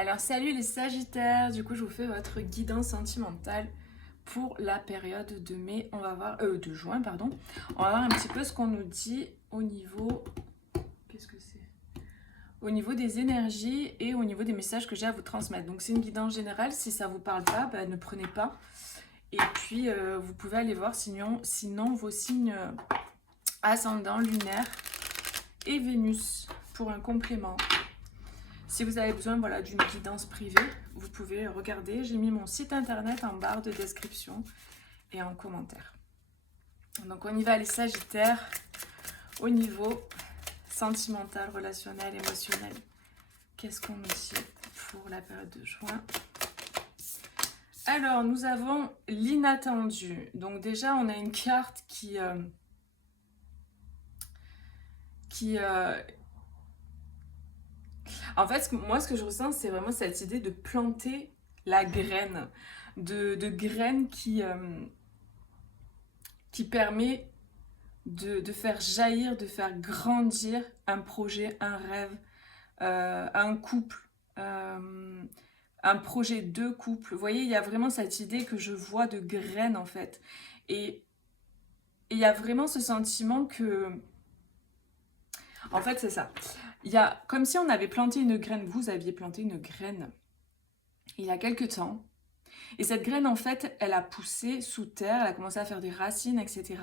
Alors salut les Sagittaires, du coup je vous fais votre guidance sentimentale pour la période de mai, on va voir, de juin pardon. On va voir un petit peu ce qu'on nous dit au niveau, qu'est-ce que c'est? Au niveau des énergies et au niveau des messages que j'ai à vous transmettre. Donc c'est une guidance générale, si ça vous parle pas, bah, ne prenez pas. Et puis vous pouvez aller voir sinon vos signes ascendant, lunaire et Vénus pour un complément. Si vous avez besoin voilà, d'une guidance privée, vous pouvez regarder. J'ai mis mon site internet en barre de description et en commentaire. Donc on y va les Sagittaires au niveau sentimental, relationnel, émotionnel. Qu'est-ce qu'on nous dit pour la période de juin? Alors nous avons l'inattendu. Donc déjà on a une carte qui en fait, moi, ce que je ressens, c'est vraiment cette idée de planter la graine, de graine qui permet de faire jaillir, de faire grandir un projet, un rêve, un couple, un projet de couple. Vous voyez, il y a vraiment cette idée que je vois de graine, en fait. Et il y a vraiment ce sentiment que... En fait, c'est ça. Il y a comme si on avait planté une graine, vous aviez planté une graine il y a quelques temps. Et cette graine, en fait, elle a poussé sous terre, elle a commencé à faire des racines, etc.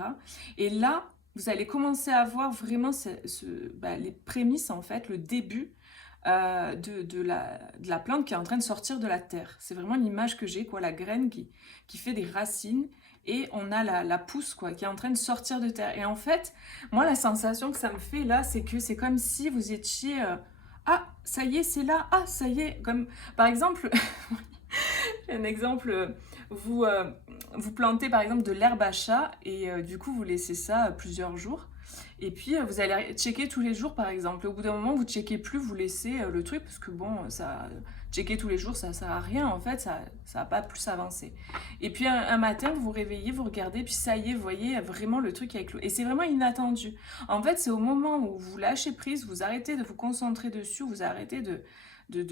Et là, vous allez commencer à voir vraiment les prémices, en fait, le début de la plante qui est en train de sortir de la terre. C'est vraiment l'image que j'ai, quoi, la graine qui fait des racines. Et on a la pousse, quoi, qui est en train de sortir de terre. Et en fait, moi, la sensation que ça me fait, là, c'est que c'est comme si vous étiez... ah, ça y est, c'est là. Ah, ça y est. Comme, par exemple... Un exemple, vous, vous plantez par exemple de l'herbe à chat et du coup vous laissez ça plusieurs jours. Et puis vous allez checker tous les jours par exemple. Au bout d'un moment vous checkez plus, vous laissez le truc parce que bon, ça, checker tous les jours ça sert à rien en fait, ça va pas plus avancer. Et puis un matin vous vous réveillez, vous regardez, puis ça y est, vous voyez vraiment le truc avec l'eau. Et c'est vraiment inattendu. En fait c'est au moment où vous lâchez prise, vous arrêtez de vous concentrer dessus, vous arrêtez de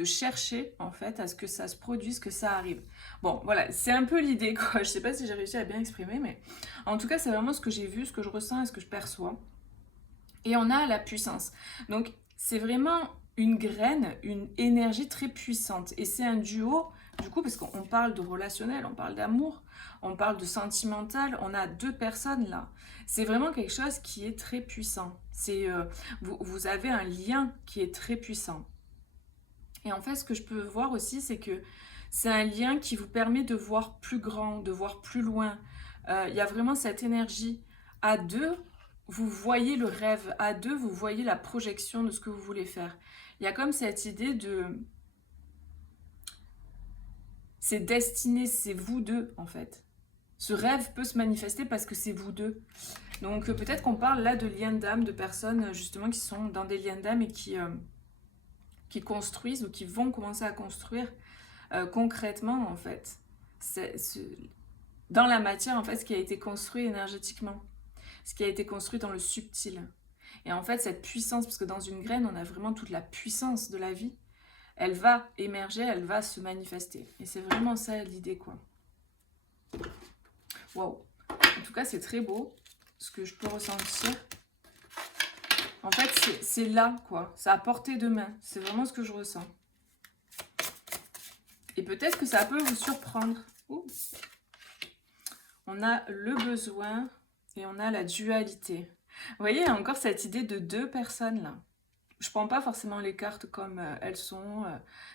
chercher en fait à ce que ça se produise, que ça arrive. Bon, voilà, c'est un peu l'idée quoi. Je sais pas si j'ai réussi à bien exprimer, mais en tout cas, c'est vraiment ce que j'ai vu, ce que je ressens et ce que je perçois. Et on a la puissance. Donc, c'est vraiment une graine, une énergie très puissante. Et c'est un duo, du coup, parce qu'on parle de relationnel, on parle d'amour, on parle de sentimental, on a deux personnes là. C'est vraiment quelque chose qui est très puissant. Vous avez un lien qui est très puissant. Et en fait, ce que je peux voir aussi, c'est que c'est un lien qui vous permet de voir plus grand, de voir plus loin. Il y a vraiment cette énergie. À deux, vous voyez le rêve. À deux, vous voyez la projection de ce que vous voulez faire. Il y a comme cette idée de... C'est destiné, c'est vous deux, en fait. Ce rêve peut se manifester parce que c'est vous deux. Donc peut-être qu'on parle là de liens d'âme, de personnes justement qui sont dans des liens d'âme et qui construisent ou qui vont commencer à construire concrètement en fait. Dans la matière en fait ce qui a été construit énergétiquement, ce qui a été construit dans le subtil. Et en fait cette puissance, parce que dans une graine on a vraiment toute la puissance de la vie, elle va émerger, elle va se manifester. Et c'est vraiment ça l'idée quoi. Waouh. En tout cas c'est très beau ce que je peux ressentir. En fait, c'est là, quoi. C'est à portée de main. C'est vraiment ce que je ressens. Et peut-être que ça peut vous surprendre. Ouh. On a le besoin et on a la dualité. Vous voyez, il y a encore cette idée de deux personnes, là. Je ne prends pas forcément les cartes comme elles sont.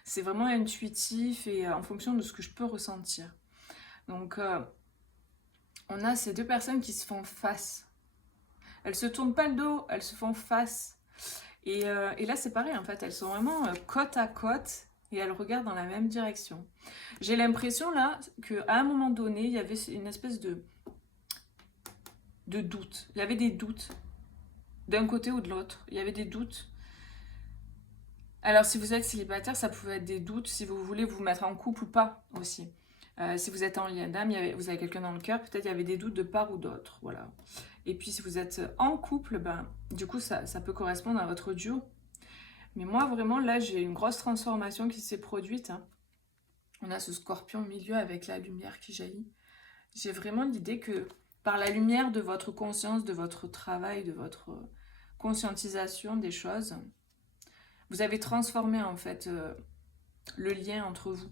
C'est vraiment intuitif et en fonction de ce que je peux ressentir. Donc, on a ces deux personnes qui se font face. Elles se tournent pas le dos, elles se font face. Et là, c'est pareil, en fait. Elles sont vraiment côte à côte et elles regardent dans la même direction. J'ai l'impression, là, qu'à un moment donné, il y avait une espèce de doute. Il y avait des doutes d'un côté ou de l'autre. Il y avait des doutes. Alors, si vous êtes célibataire, ça pouvait être des doutes si vous voulez vous mettre en couple ou pas aussi. Si vous êtes en lien d'âme, vous avez quelqu'un dans le cœur, peut-être il y avait des doutes de part ou d'autre. Voilà. Et puis, si vous êtes en couple, ben, du coup, ça peut correspondre à votre duo. Mais moi, vraiment, là, j'ai une grosse transformation qui s'est produite, hein. On a ce scorpion au milieu avec la lumière qui jaillit. J'ai vraiment l'idée que par la lumière de votre conscience, de votre travail, de votre conscientisation des choses, vous avez transformé en fait le lien entre vous.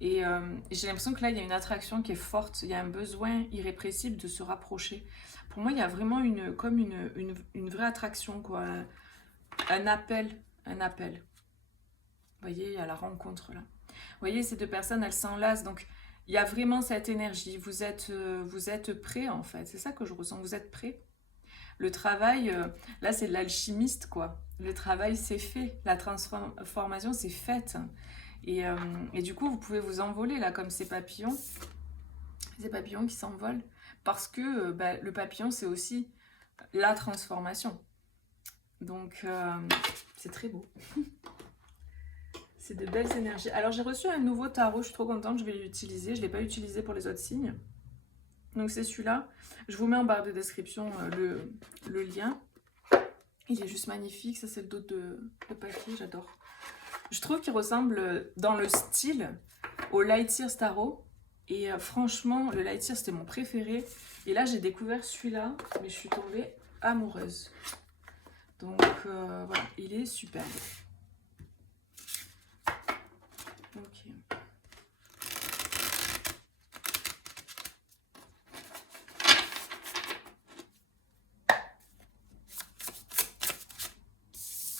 Et j'ai l'impression que là, il y a une attraction qui est forte, il y a un besoin irrépressible de se rapprocher. Pour moi, il y a vraiment comme une vraie attraction, quoi. Un appel, un appel. Vous voyez, il y a la rencontre là. Vous voyez, ces deux personnes, elles s'enlacent, donc il y a vraiment cette énergie. Vous êtes prêts, en fait. C'est ça que je ressens, vous êtes prêts. Le travail, là, c'est de l'alchimiste, quoi. Le travail, c'est fait. La transformation, c'est faite. Et du coup, vous pouvez vous envoler, là, comme ces papillons qui s'envolent. Parce que le papillon, c'est aussi la transformation. Donc, c'est très beau. C'est de belles énergies. Alors, j'ai reçu un nouveau tarot. Je suis trop contente, je vais l'utiliser. Je ne l'ai pas utilisé pour les autres signes. Donc, c'est celui-là. Je vous mets en barre de description le lien. Il est juste magnifique. Ça, c'est le dos de papier. J'adore. Je trouve qu'il ressemble dans le style au Light Years Tarot. Et franchement, le Light Years, c'était mon préféré. Et là, j'ai découvert celui-là. Mais je suis tombée amoureuse. Donc, voilà. Il est super. Ok.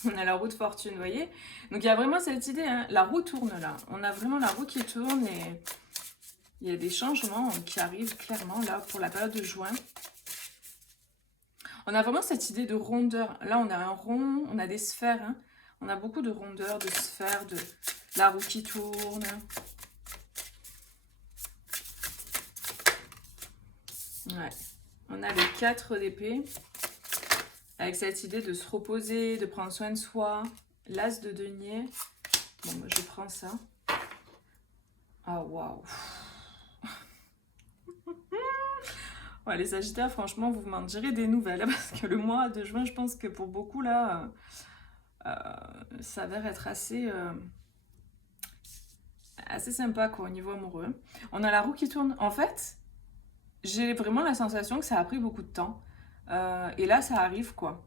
On a la roue de fortune, vous voyez. Donc il y a vraiment cette idée, hein, la roue tourne là. On a vraiment la roue qui tourne et il y a des changements qui arrivent clairement là pour la période de juin. On a vraiment cette idée de rondeur. Là on a un rond, on a des sphères. Hein. On a beaucoup de rondeurs, de sphères, de la roue qui tourne. Ouais. On a les 4 d'épée. Avec cette idée de se reposer, de prendre soin de soi. L'as de denier. Bon, moi, je prends ça. Ah, waouh. Ouais, les Sagittaires, franchement, vous m'en direz des nouvelles. Parce que le mois de juin, je pense que pour beaucoup, là, s'avère être assez sympa, quoi, au niveau amoureux. On a la roue qui tourne. En fait, j'ai vraiment la sensation que ça a pris beaucoup de temps. Et là, ça arrive, quoi.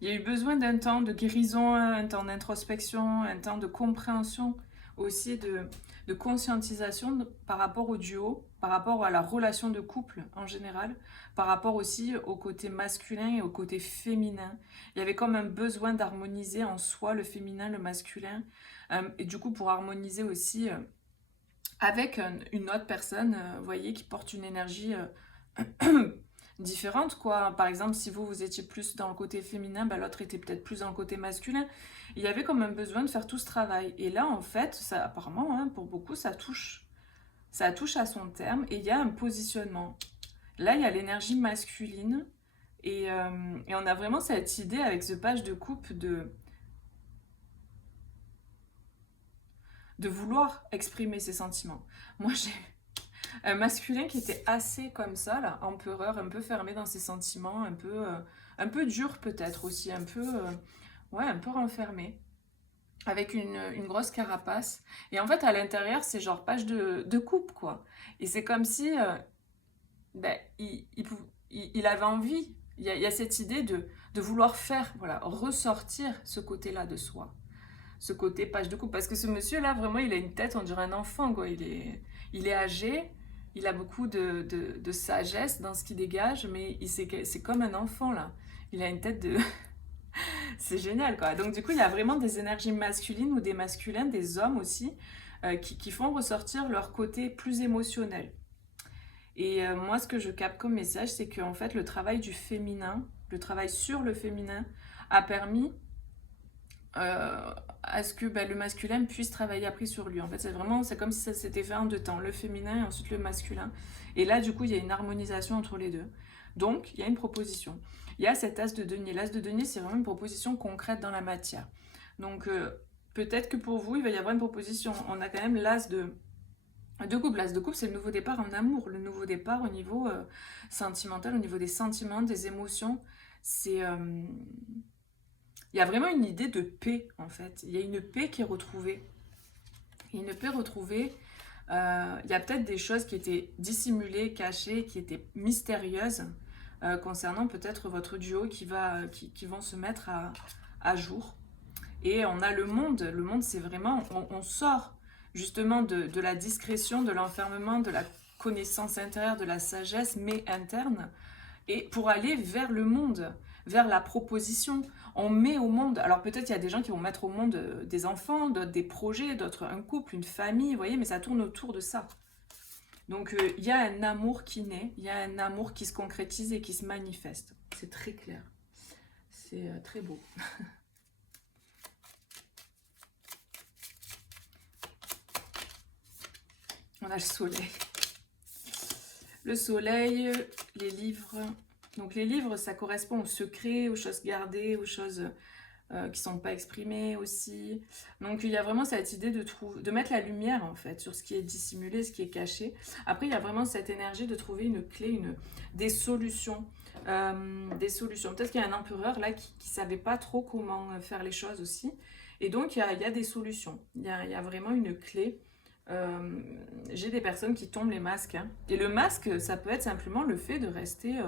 Il y a eu besoin d'un temps de guérison, un temps d'introspection, un temps de compréhension, aussi de conscientisation par rapport au duo, par rapport à la relation de couple en général, par rapport aussi au côté masculin et au côté féminin. Il y avait comme un besoin d'harmoniser en soi le féminin, le masculin, et du coup pour harmoniser aussi avec une autre personne, vous voyez, qui porte une énergie différente, quoi. Par exemple, si vous étiez plus dans le côté féminin, l'autre était peut-être plus dans le côté masculin. Il y avait comme un besoin de faire tout ce travail. Et là, en fait, ça, apparemment, hein, pour beaucoup, ça touche à son terme et il y a un positionnement. Là, il y a l'énergie masculine et on a vraiment cette idée avec ce page de coupe de vouloir exprimer ses sentiments. Moi, j'ai un masculin qui était assez comme ça, là, empereur, un peu fermé dans ses sentiments, un peu dur peut-être aussi, ouais, un peu renfermé, avec une grosse carapace. Et en fait, à l'intérieur, c'est genre page de coupe, quoi. Et c'est comme si il avait envie, il y a cette idée de vouloir faire, voilà, ressortir ce côté-là de soi. Ce côté page de coupe. Parce que ce monsieur-là, vraiment, il a une tête, on dirait un enfant, quoi. Il est âgé, il a beaucoup de sagesse dans ce qu'il dégage, mais c'est comme un enfant, là. Il a une tête de... c'est génial, quoi. Donc, du coup, il y a vraiment des énergies masculines ou des masculins, des hommes aussi, qui font ressortir leur côté plus émotionnel. Et moi, ce que je capte comme message, c'est qu'en fait, le travail du féminin, le travail sur le féminin, a permis à ce que le masculin puisse travailler après sur lui. En fait, c'est comme si ça s'était fait en 2 temps, le féminin et ensuite le masculin. Et là, du coup, il y a une harmonisation entre les deux. Donc, il y a une proposition. Il y a cet as de denier. L'as de denier, c'est vraiment une proposition concrète dans la matière. Donc, peut-être que pour vous, il va y avoir une proposition. On a quand même l'as de coupe. L'as de coupe, c'est le nouveau départ en amour. Le nouveau départ au niveau sentimental, au niveau des sentiments, des émotions. Il y a vraiment une idée de paix, en fait. Il y a une paix qui est retrouvée. Il y a une paix retrouvée. Il y a peut-être des choses qui étaient dissimulées, cachées, qui étaient mystérieuses, concernant peut-être votre duo qui vont se mettre à jour. Et on a le monde. Le monde, c'est vraiment... On sort justement de la discrétion, de l'enfermement, de la connaissance intérieure, de la sagesse, mais interne, et pour aller vers le monde, vers la proposition. On met au monde, alors peut-être il y a des gens qui vont mettre au monde des enfants, d'autres des projets, d'autres un couple, une famille, vous voyez, mais ça tourne autour de ça. Donc il y a un amour qui naît, il y a un amour qui se concrétise et qui se manifeste. C'est très clair, c'est très beau. On a le soleil. Le soleil, les livres. Donc les livres, ça correspond aux secrets, aux choses gardées, aux choses qui ne sont pas exprimées aussi. Donc il y a vraiment cette idée de mettre la lumière en fait sur ce qui est dissimulé, ce qui est caché. Après il y a vraiment cette énergie de trouver une clé, des solutions. Des solutions. Peut-être qu'il y a un empereur là qui ne savait pas trop comment faire les choses aussi. Et donc il y a des solutions. Il y a vraiment une clé. J'ai des personnes qui tombent les masques. Hein. Et le masque, ça peut être simplement le fait de rester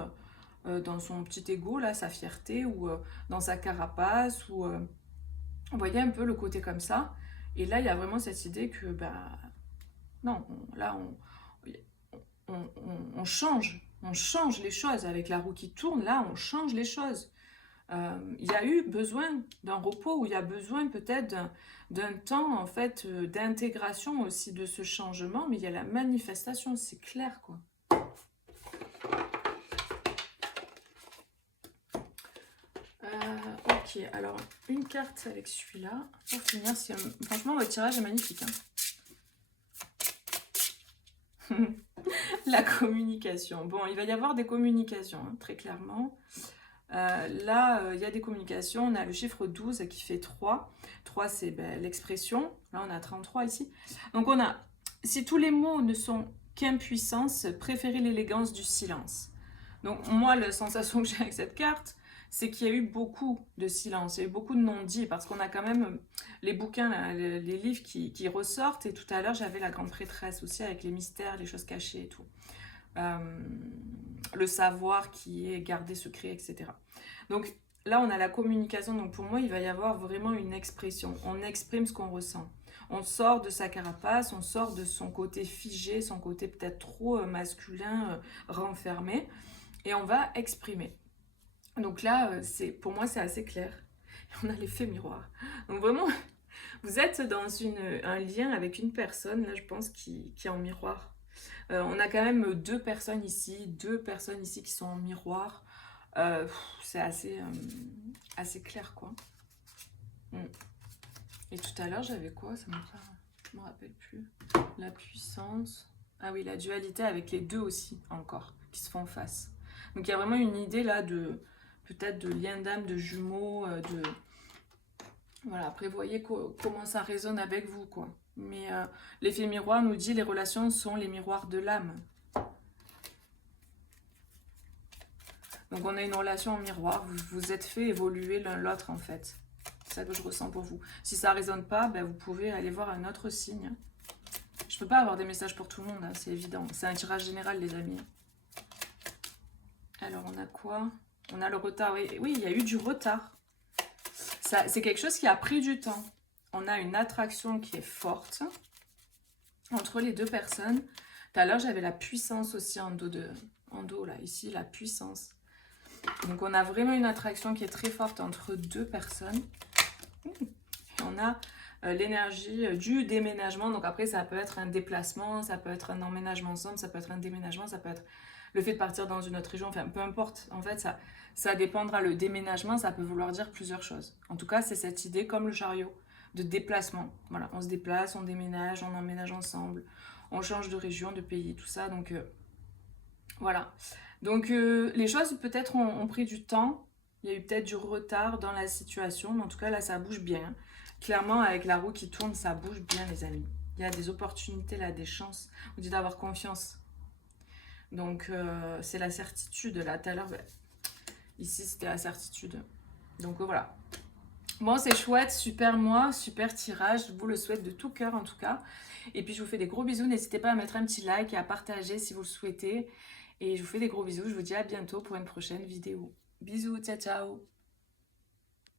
dans son petit ego, là, sa fierté, ou dans sa carapace, ou vous voyez un peu le côté comme ça. Et là, il y a vraiment cette idée que, bah, non, là, on change. On change les choses. Avec la roue qui tourne, là, on change les choses. Il y a eu besoin d'un repos, ou il y a besoin peut-être d'un temps en fait d'intégration aussi de ce changement, mais il y a la manifestation, c'est clair quoi. Ok, alors une carte avec celui-là pour finir. Franchement, votre tirage est magnifique. Hein. La communication. Bon, il va y avoir des communications, hein, très clairement. Là, il y a des communications. On a le chiffre 12 qui fait 3. 3, c'est l'expression. Là, on a 33 ici. Donc, on a, si tous les mots ne sont qu'impuissance, préférez l'élégance du silence. Donc, moi, la sensation que j'ai avec cette carte, c'est qu'il y a eu beaucoup de silence. Il y a eu beaucoup de non-dits parce qu'on a quand même les bouquins, là, les livres qui ressortent. Et tout à l'heure, j'avais la grande prêtresse aussi avec les mystères, les choses cachées et tout. Le savoir qui est gardé secret, etc. Donc là, on a la communication. Donc pour moi, il va y avoir vraiment une expression. On exprime ce qu'on ressent. On sort de sa carapace, on sort de son côté figé, son côté peut-être trop masculin, renfermé, et on va exprimer. Donc là, pour moi, c'est assez clair. Et on a l'effet miroir. Donc vraiment, vous êtes dans un lien avec une personne, là, je pense, qui est en miroir. On a quand même deux personnes ici qui sont en miroir. C'est assez clair, quoi. Et tout à l'heure, j'avais quoi? Je me rappelle plus. La puissance. Ah oui, la dualité avec les deux aussi, encore, qui se font face. Donc il y a vraiment une idée là peut-être de lien d'âme, de jumeaux, Voilà, après, voyez comment ça résonne avec vous, quoi. Mais l'effet miroir nous dit les relations sont les miroirs de l'âme. Donc on a une relation en miroir, vous vous êtes fait évoluer l'un l'autre en fait. C'est ça que je ressens pour vous. Si ça ne résonne pas, ben, vous pouvez aller voir un autre signe. Je ne peux pas avoir des messages pour tout le monde, hein, c'est évident. C'est un tirage général les amis. Alors on a quoi? On a le retard, oui, il y a eu du retard. C'est quelque chose qui a pris du temps. On a une attraction qui est forte entre les deux personnes. Tout à l'heure, j'avais la puissance aussi en dos, là, ici, la puissance. Donc, on a vraiment une attraction qui est très forte entre deux personnes. Et on a l'énergie du déménagement. Donc, après, ça peut être un déplacement, ça peut être un emménagement ensemble, ça peut être un déménagement, ça peut être le fait de partir dans une autre région. Enfin, peu importe. En fait, ça dépendra. Le déménagement, ça peut vouloir dire plusieurs choses. En tout cas, c'est cette idée, comme le chariot, de déplacement. Voilà, on se déplace, on déménage, on emménage ensemble, on change de région, de pays, tout ça. Donc, voilà. Donc, les choses, peut-être, ont pris du temps. Il y a eu peut-être du retard dans la situation. Mais en tout cas, là, ça bouge bien. Clairement, avec la roue qui tourne, ça bouge bien, les amis. Il y a des opportunités, là, des chances. On dit d'avoir confiance. Donc, c'est la certitude. Là, tout à l'heure, ici, c'était la certitude. Donc, voilà. Bon, c'est chouette, super mois, super tirage. Je vous le souhaite de tout cœur en tout cas. Et puis je vous fais des gros bisous. N'hésitez pas à mettre un petit like et à partager si vous le souhaitez. Et je vous fais des gros bisous. Je vous dis à bientôt pour une prochaine vidéo. Bisous, ciao ciao.